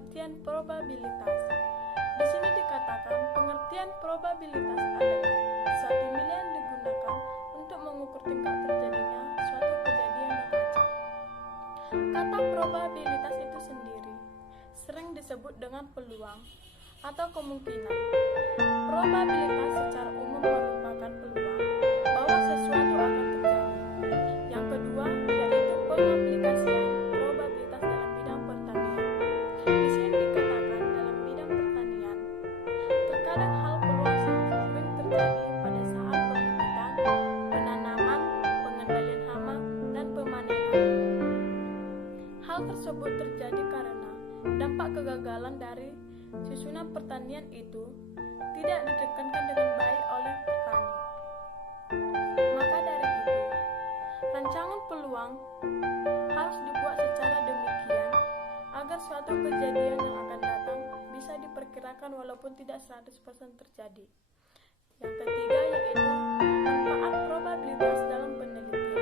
pengertian probabilitas. Di sini dikatakan pengertian probabilitas adalah suatu nilai yang digunakan untuk mengukur tingkat terjadinya suatu kejadian yang acak. Kata probabilitas itu sendiri sering disebut dengan peluang atau kemungkinan. Probabilitas secara umum merupakan peluang bahwa sesuatu akan terjadi. Yang kedua yaitu pengaplikasian probabilitas dalam bidang pertanian. Di sini dikatakan dalam bidang pertanian, terkadang hal peluang sering terjadi pada saat pembibitan, penanaman, pengendalian hama, dan pemanenan. Hal tersebut terjadi karena dampak kegagalan dari susunan pertanian itu tidak ditekankan dengan baik oleh petani. Maka dari itu, rancangan peluang harus dibuat secara demikian agar suatu kejadian yang akan datang bisa diperkirakan walaupun tidak 100% terjadi. Yang ketiga yaitu manfaat probabilitas dalam penelitian.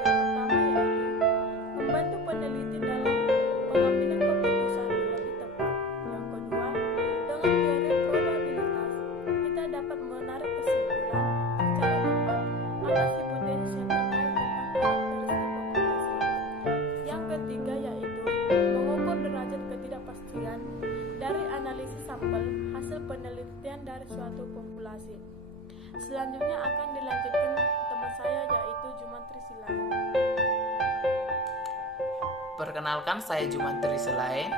Yang pertama yaitu membantu peneliti dalam pengambilan keputusan lebih tepat. Yang kedua, dengan teori probabilitas kita dapat menarik kesimpulan secara tepat atas hipotesis yang terkait tentang karakteristik populasi. Yang ketiga yaitu mengukur derajat ketidakpastian dari analisis sampel hasil penelitian dari suatu populasi. Selanjutnya akan dilanjutkan teman saya yaitu Jumantri Silain. Perkenalkan, saya Jumantri Silain.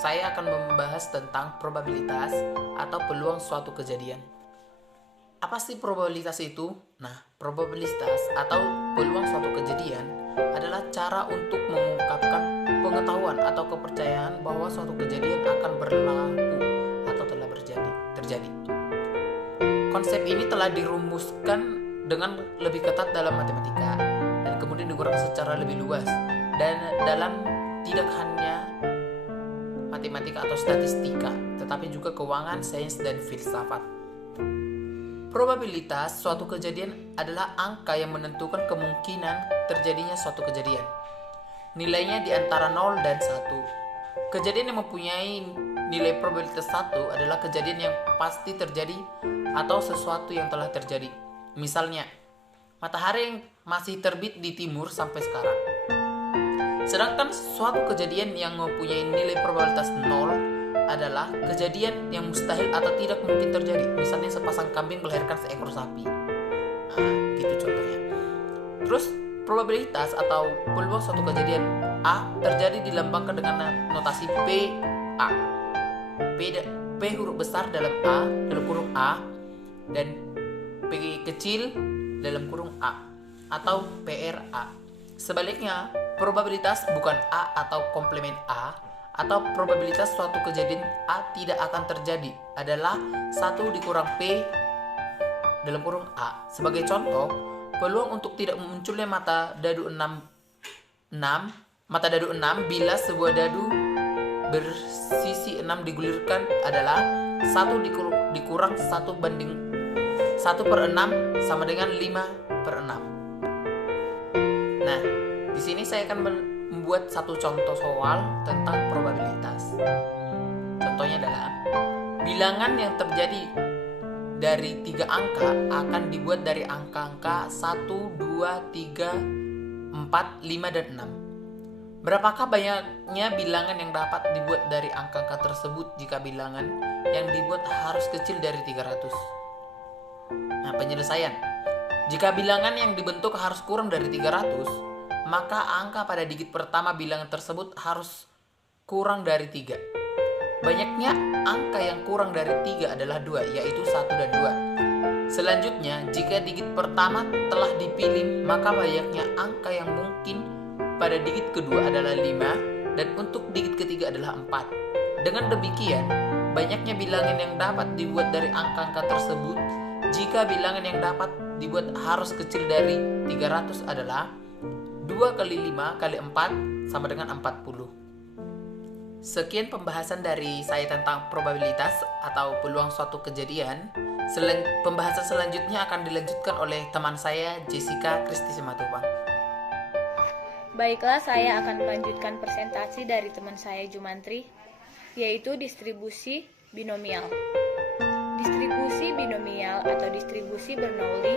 Saya akan membahas tentang probabilitas atau peluang suatu kejadian. Apa sih probabilitas itu? Nah, probabilitas atau peluang suatu kejadian adalah cara untuk mengungkapkan pengetahuan atau kepercayaan bahwa suatu kejadian akan berlaku atau telah terjadi. Konsep ini telah dirumuskan dengan lebih ketat dalam matematika dan kemudian digunakan secara lebih luas dan dalam tidak hanya matematika atau statistika, tetapi juga keuangan, sains, dan filsafat. Probabilitas suatu kejadian adalah angka yang menentukan kemungkinan terjadinya suatu kejadian. Nilainya di antara 0 dan 1. Kejadian yang mempunyai nilai probabilitas 1 adalah kejadian yang pasti terjadi atau sesuatu yang telah terjadi. Misalnya, matahari yang masih terbit di timur sampai sekarang. Sedangkan suatu kejadian yang mempunyai nilai probabilitas 0 adalah kejadian yang mustahil atau tidak mungkin terjadi. Misalnya sepasang kambing melahirkan seekor sapi. Gitu contohnya. Terus probabilitas atau peluang suatu kejadian A terjadi dilambangkan dengan notasi PA. P huruf besar dalam kurung A dan P kecil dalam kurung A atau PRA. Sebaliknya, probabilitas bukan A atau komplemen A atau probabilitas suatu kejadian A tidak akan terjadi adalah 1 dikurang P dalam kurung A. Sebagai contoh, peluang untuk tidak munculnya mata dadu 6 bila sebuah dadu bersisi 6 digulirkan adalah 1 dikurang 1/6 sama dengan 5/6. Nah, di sini saya akan membuat satu contoh soal tentang probabilitas. Contohnya adalah bilangan yang terjadi dari 3 angka akan dibuat dari angka-angka 1, 2, 3, 4, 5, dan 6. Berapakah banyaknya bilangan yang dapat dibuat dari angka-angka tersebut jika bilangan yang dibuat harus kecil dari 300? Nah, penyelesaian. Jika bilangan yang dibentuk harus kurang dari 300, maka angka pada digit pertama bilangan tersebut harus kurang dari 3. Banyaknya angka yang kurang dari 3 adalah 2, yaitu 1 dan 2. Selanjutnya, jika digit pertama telah dipilih, maka banyaknya angka yang mungkin pada digit kedua adalah 5, dan untuk digit ketiga adalah 4. Dengan demikian, banyaknya bilangan yang dapat dibuat dari angka-angka tersebut, jika bilangan yang dapat dibuat harus kecil dari 300 adalah 2 kali 5 kali 4 sama dengan 40. Sekian pembahasan dari saya tentang probabilitas atau peluang suatu kejadian. Pembahasan selanjutnya akan dilanjutkan oleh teman saya Jessica Kristi Simatupang. Baiklah, saya akan melanjutkan presentasi dari teman saya Jumantri, yaitu distribusi binomial. Distribusi binomial atau distribusi Bernoulli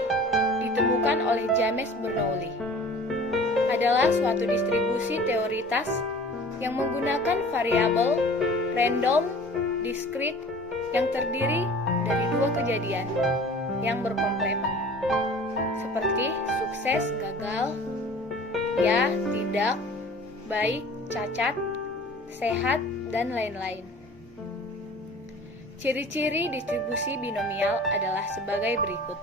ditemukan oleh James Bernoulli. Adalah suatu distribusi teoritas yang menggunakan variabel random diskrit yang terdiri dari dua kejadian yang berkomplemen, seperti sukses, gagal, ya, tidak, baik, cacat, sehat, dan lain-lain. Ciri-ciri distribusi binomial adalah sebagai berikut.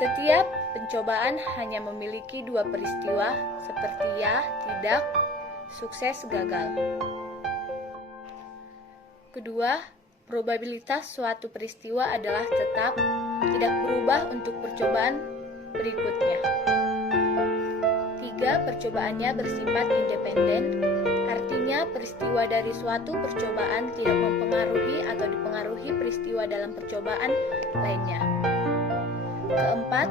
Setiap pencobaan hanya memiliki dua peristiwa seperti ya, tidak, sukses, gagal. Kedua, probabilitas suatu peristiwa adalah tetap tidak berubah untuk percobaan berikutnya. Tiga, percobaannya bersifat independen, artinya peristiwa dari suatu percobaan tidak mempengaruhi atau dipengaruhi peristiwa dalam percobaan lainnya. Keempat,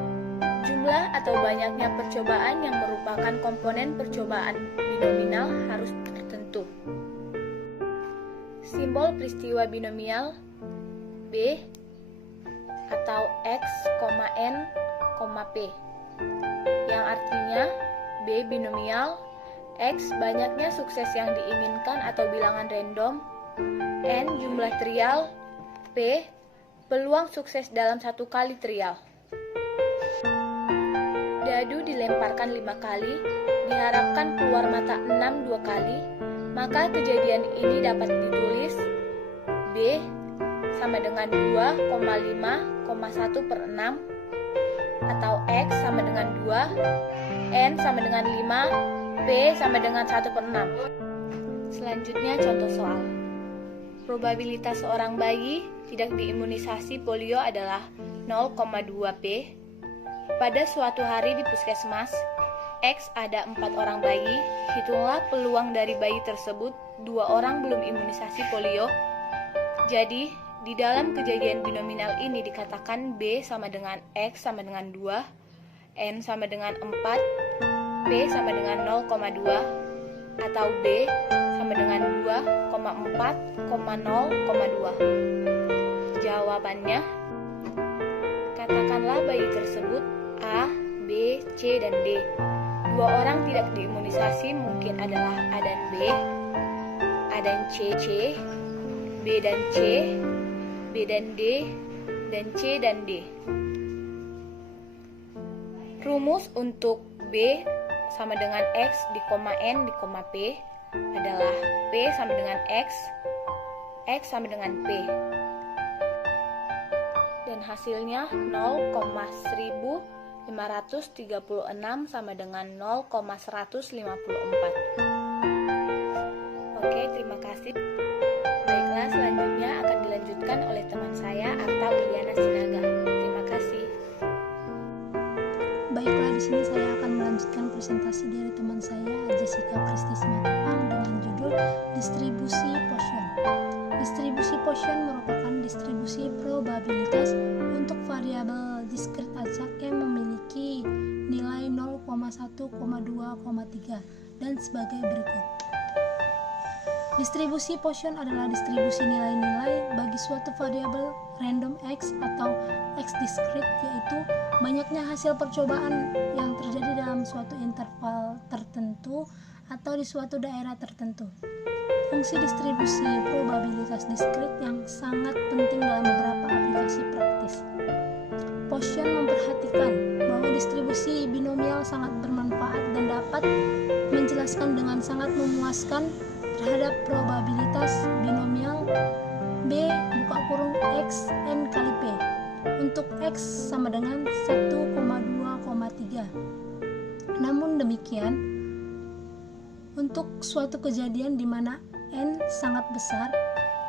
jumlah atau banyaknya percobaan yang merupakan komponen percobaan binominal harus tertentu. Simbol peristiwa binomial B atau X, N, P yang artinya B binomial, X banyaknya sukses yang diinginkan atau bilangan random, N jumlah trial, P peluang sukses dalam satu kali trial. Dadu dilemparkan 5 kali, diharapkan keluar mata 6 2 kali, maka kejadian ini dapat ditulis B sama dengan 2,5,1/6 atau X sama dengan 2, N sama dengan 5, P sama dengan 1/6. Selanjutnya contoh soal. Probabilitas seorang bayi tidak diimunisasi polio adalah 0,2 P. Pada suatu hari di puskesmas, X ada 4 orang bayi, hitunglah peluang dari bayi tersebut 2 orang belum imunisasi polio. Jadi, di dalam kejadian binominal ini dikatakan B sama dengan X sama dengan 2, N sama dengan 4, P sama dengan 0,2, atau B sama dengan 2,4,0,2. Jawabannya, katakanlah bayi tersebut A, B, C, dan D. 2 orang tidak diimunisasi mungkin adalah A dan B, A dan C, B dan C, B dan D, dan C dan D. Rumus untuk B sama dengan X di koma N di koma P adalah P sama dengan X sama dengan P. Dan hasilnya 0,1536 sama dengan 0,154. Oke, terima kasih. Baiklah, selanjutnya akan dilanjutkan oleh teman saya Arta Wiliana Sinaga. Terima kasih. Baiklah, di sini saya akan melanjutkan presentasi dari teman saya Jessica Kristi Simatupang dengan judul Distribusi Poisson. Distribusi Poisson merupakan distribusi probabilitas untuk variabel diskrit acak yang memiliki nilai 0,1,2,3 dan sebagai berikut. Distribusi Poisson adalah distribusi nilai-nilai bagi suatu variabel random X atau X diskrit, yaitu banyaknya hasil percobaan yang terjadi dalam suatu interval tertentu atau di suatu daerah tertentu. Fungsi distribusi probabilitas diskrit yang sangat penting dalam beberapa aplikasi praktis. Poisson memperhatikan bahwa distribusi binomial sangat bermanfaat dan dapat menjelaskan dengan sangat memuaskan terhadap probabilitas binomial B buka kurung X N kali P untuk X sama dengan 1,2,3. Namun demikian, untuk suatu kejadian di mana N sangat besar,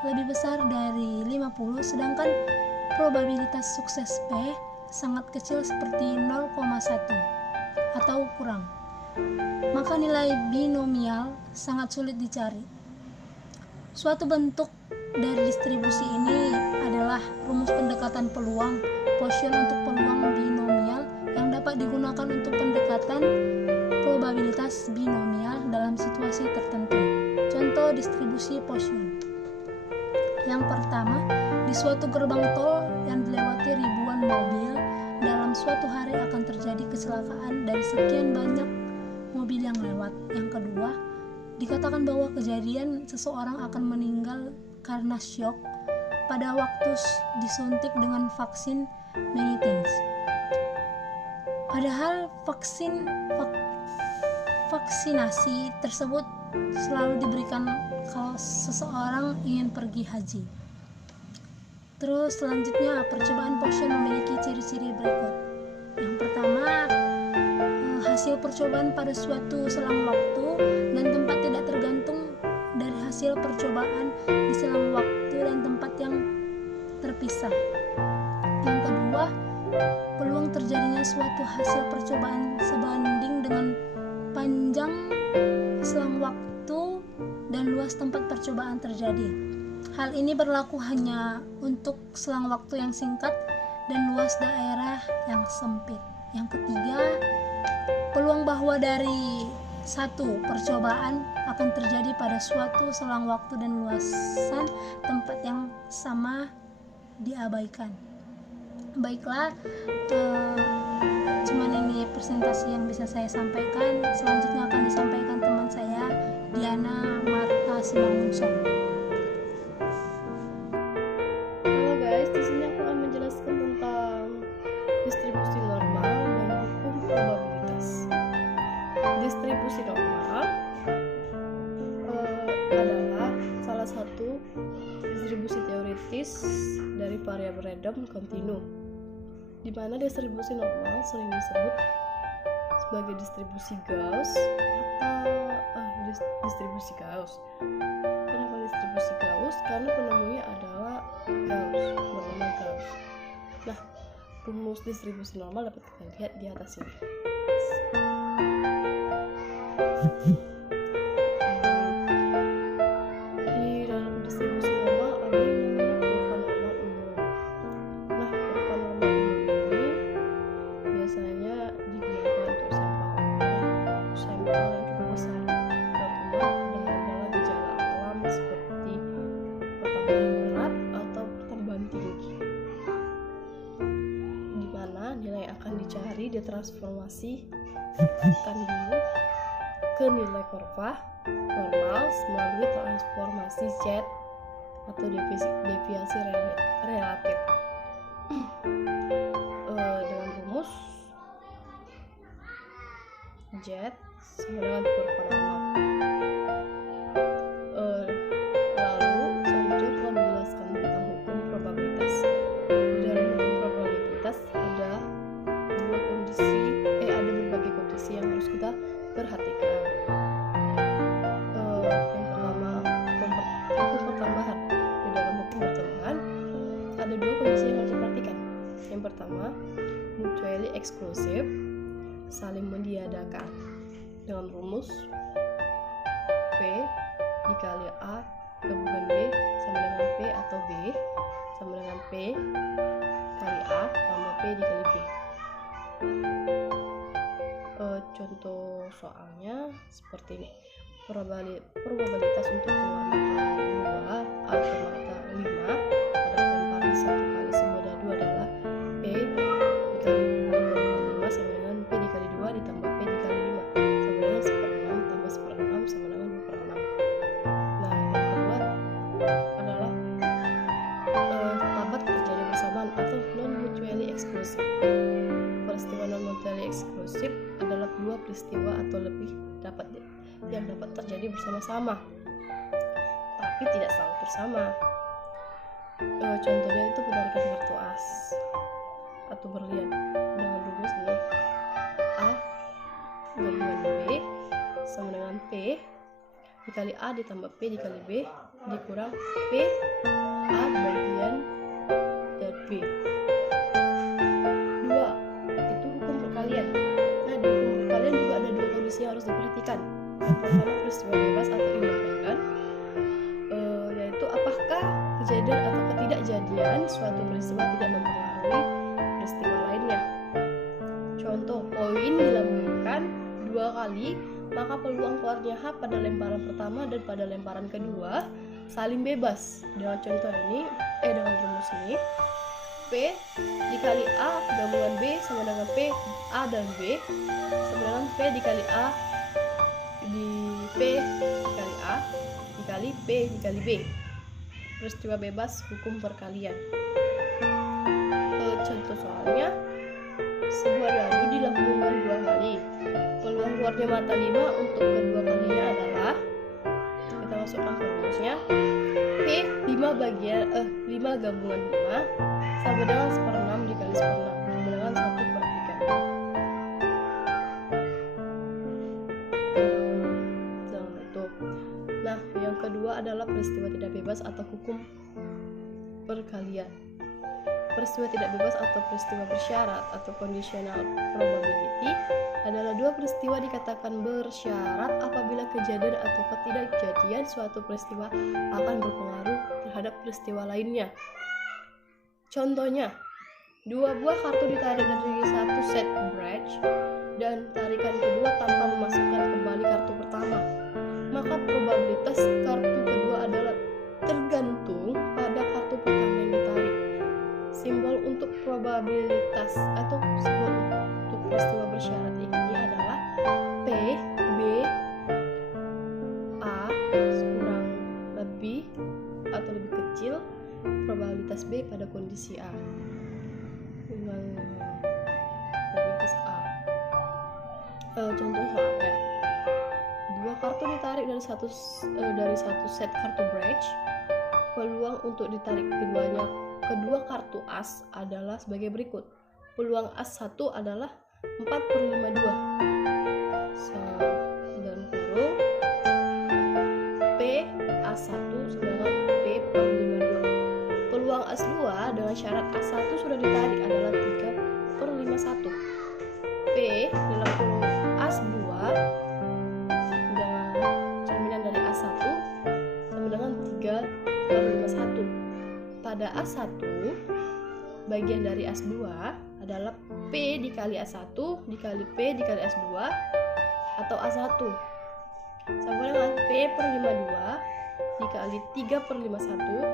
lebih besar dari 50, sedangkan probabilitas sukses P sangat kecil seperti 0,1 atau kurang, maka nilai binomial sangat sulit dicari. Suatu bentuk dari distribusi ini adalah rumus pendekatan peluang, Poisson untuk peluang binomial yang dapat digunakan untuk pendekatan probabilitas binomial dalam situasi tertentu. Contoh contoh distribusi Poisson. Yang pertama, di suatu gerbang tol yang dilewati ribuan mobil, dalam suatu hari akan terjadi kecelakaan dari sekian banyak mobil yang lewat. Yang kedua, dikatakan bahwa kejadian seseorang akan meninggal karena syok pada waktu disuntik dengan vaksin many things. Padahal vaksinasi tersebut selalu diberikan kalau seseorang ingin pergi haji. Terus selanjutnya, percobaan Poisson memiliki ciri-ciri berikut. Yang pertama, hasil percobaan pada suatu selang waktu dan tempat tidak tergantung dari hasil percobaan di selang waktu dan tempat yang terpisah. Yang kedua, peluang terjadinya suatu hasil percobaan sebanding dengan panjang selang waktu dan luas tempat percobaan terjadi. Hal ini berlaku hanya untuk selang waktu yang singkat dan luas daerah yang sempit. Yang ketiga, peluang bahwa dari satu percobaan akan terjadi pada suatu selang waktu dan luasan tempat yang sama diabaikan. Baiklah, cuman ini presentasi yang bisa saya sampaikan. Selanjutnya akan disampaikan teman saya, Diana Marta Simangunson. Halo guys, di sini aku akan menjelaskan tentang distribusi normal dan hukum probabilitas. Distribusi normal adalah salah satu distribusi teoritis dari variabel random kontinu, di mana distribusi normal sering disebut sebagai distribusi Gauss atau distribusi Gauss. Kenapa distribusi Gauss? Karena penemunya adalah Gauss, bernama Gauss. Nah, rumus distribusi normal dapat kita lihat di atas ini. Di dalam distribusi normal ada yang namanya kurva normal umum. Nah, kurva normal umum ini biasanya digunakan untuk sampel yang cukup besar, terutama dalam gejala alam seperti pertambahan berat atau pertambahan tinggi, di mana nilai yang akan dicari ditransformasikan dulu ke nilai kurva normal melalui transformasi Z atau deviasi relatif dengan rumus Z sama dengan kurva normal. Lalu selanjutnya aku akan menjelaskan tentang hukum probabilitas. Di dalam hukum probabilitas ada berbagai kondisi yang harus kita perhatikan. Yang pertama, hukum pertambahan. Di dalam hukum pertambahan ada dua kondisi yang harus diperhatikan. Yang pertama, mutually exclusive, saling meniadakan, dengan rumus P dikali A gabungan B sama dengan P atau B sama dengan P kali A tambah P dikali B. Contoh soalnya seperti ini. Probabilitas untuk keluar mata 2 atau mata 5 pada pelemparan 1 kali semudah 2 adalah P dikali 2 gabungan 5 sama dengan P dikali 2 ditambah P dikali 5 sama dengan 1/6 tambah 1/6 sama dengan 2/6. Nah, yang kedua adalah dapat terjadi bersamaan atau non-mutually exclusive. Peristiwa non-mutually exclusive adalah dua peristiwa atau lebih yang dapat terjadi bersama-sama, tapi tidak selalu bersama. Contohnya itu penarikan kartu as atau berlian dengan rumus ini A gabungan B sama dengan P dikali A ditambah P dikali B dikurang P A bagian dari B. 2. Itu hukum perkalian. Nah, di hukum perkalian juga ada dua kondisi yang harus diperhatikan. Pertama, peristiwa bebas atau independen, yaitu apakah kejadian atau ketidakjadian suatu peristiwa tidak mempengaruhi peristiwa lainnya. Contoh, koin dilambungkan 2 kali, maka peluang keluarnya H pada lemparan pertama dan pada lemparan kedua saling bebas. Dengan contoh ini, dengan rumus ini, P dikali A gabungan B sama dengan P A dan B sama dengan P dikali A di P dikali A dikali P dikali B. Peristiwa bebas hukum perkalian. Contoh soalnya, sebuah dadu dilakukan 2 kali. Peluang keluarnya mata 5 untuk kedua kalinya adalah, kita masukkan rumusnya, P 5 gabungan 5 sama dengan 1/6 dikali 1/6 sama dengan 1/3. Nah, yang kedua adalah peristiwa tidak bebas atau hukum perkalian. Peristiwa tidak bebas atau peristiwa bersyarat atau conditional probability adalah dua peristiwa dikatakan bersyarat apabila kejadian atau ketidakjadian suatu peristiwa akan berpengaruh terhadap peristiwa lainnya. Contohnya, 2 buah kartu ditarik dari satu set bridge dan tarikan kedua tanpa memasukkan kembali kartu pertama. Maka probabilitas kartu kedua adalah tergantung pada kartu pertama yang ditarik. Simbol untuk probabilitas atau simbol untuk peristiwa bersyarat ini adalah P, B, A kurang lebih atau lebih kecil probabilitas B pada kondisi A. Probabilitas A. Contoh soalnya, 2 kartu ditarik dari satu set kartu bridge. Peluang untuk ditarik kedua kartu as adalah sebagai berikut. Peluang as 1 adalah 4/52. Dalam kurung P as 1 sama dengan P per 52. Peluang as 2 dengan syarat as 1 sudah ditarik adalah 3/51. P dalam kurung as 2 dengan cerminan dari as 1 sama dengan 3/51. Pada as1 bagian dari as2 adalah P dikali as1 dikali P dikali as2 atau as1 sama dengan P per 52 dikali 3/51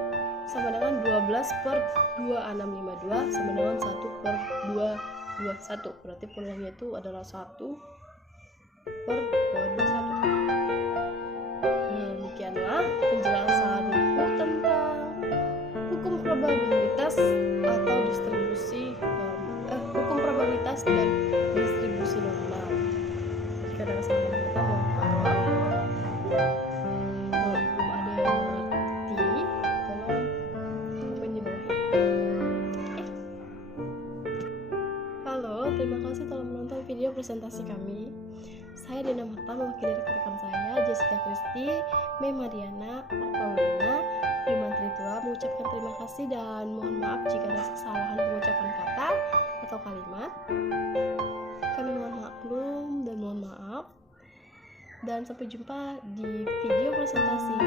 sama dengan 12/2652 sama dengan 1/221. Berarti peluangnya itu adalah 1/221. Demikianlah penjelasan buku tentang hukum probabilitas atau distribusi hukum probabilitas dan distribusi normal. Jika ada salah kata mohon maaf. Kalau belum ada yang mengerti, tolong komen di bawah. Halo, terima kasih telah menonton video presentasi kami. Saya Dina Marta mewakili rekan saya Jessica Kristi, Mei Mariana, Paulina, Dimantri Tua mengucapkan terima kasih dan mohon maaf jika ada kesalahan pengucapan kata atau kalimat. Kami mohon maklum dan mohon maaf. Dan sampai jumpa di video presentasi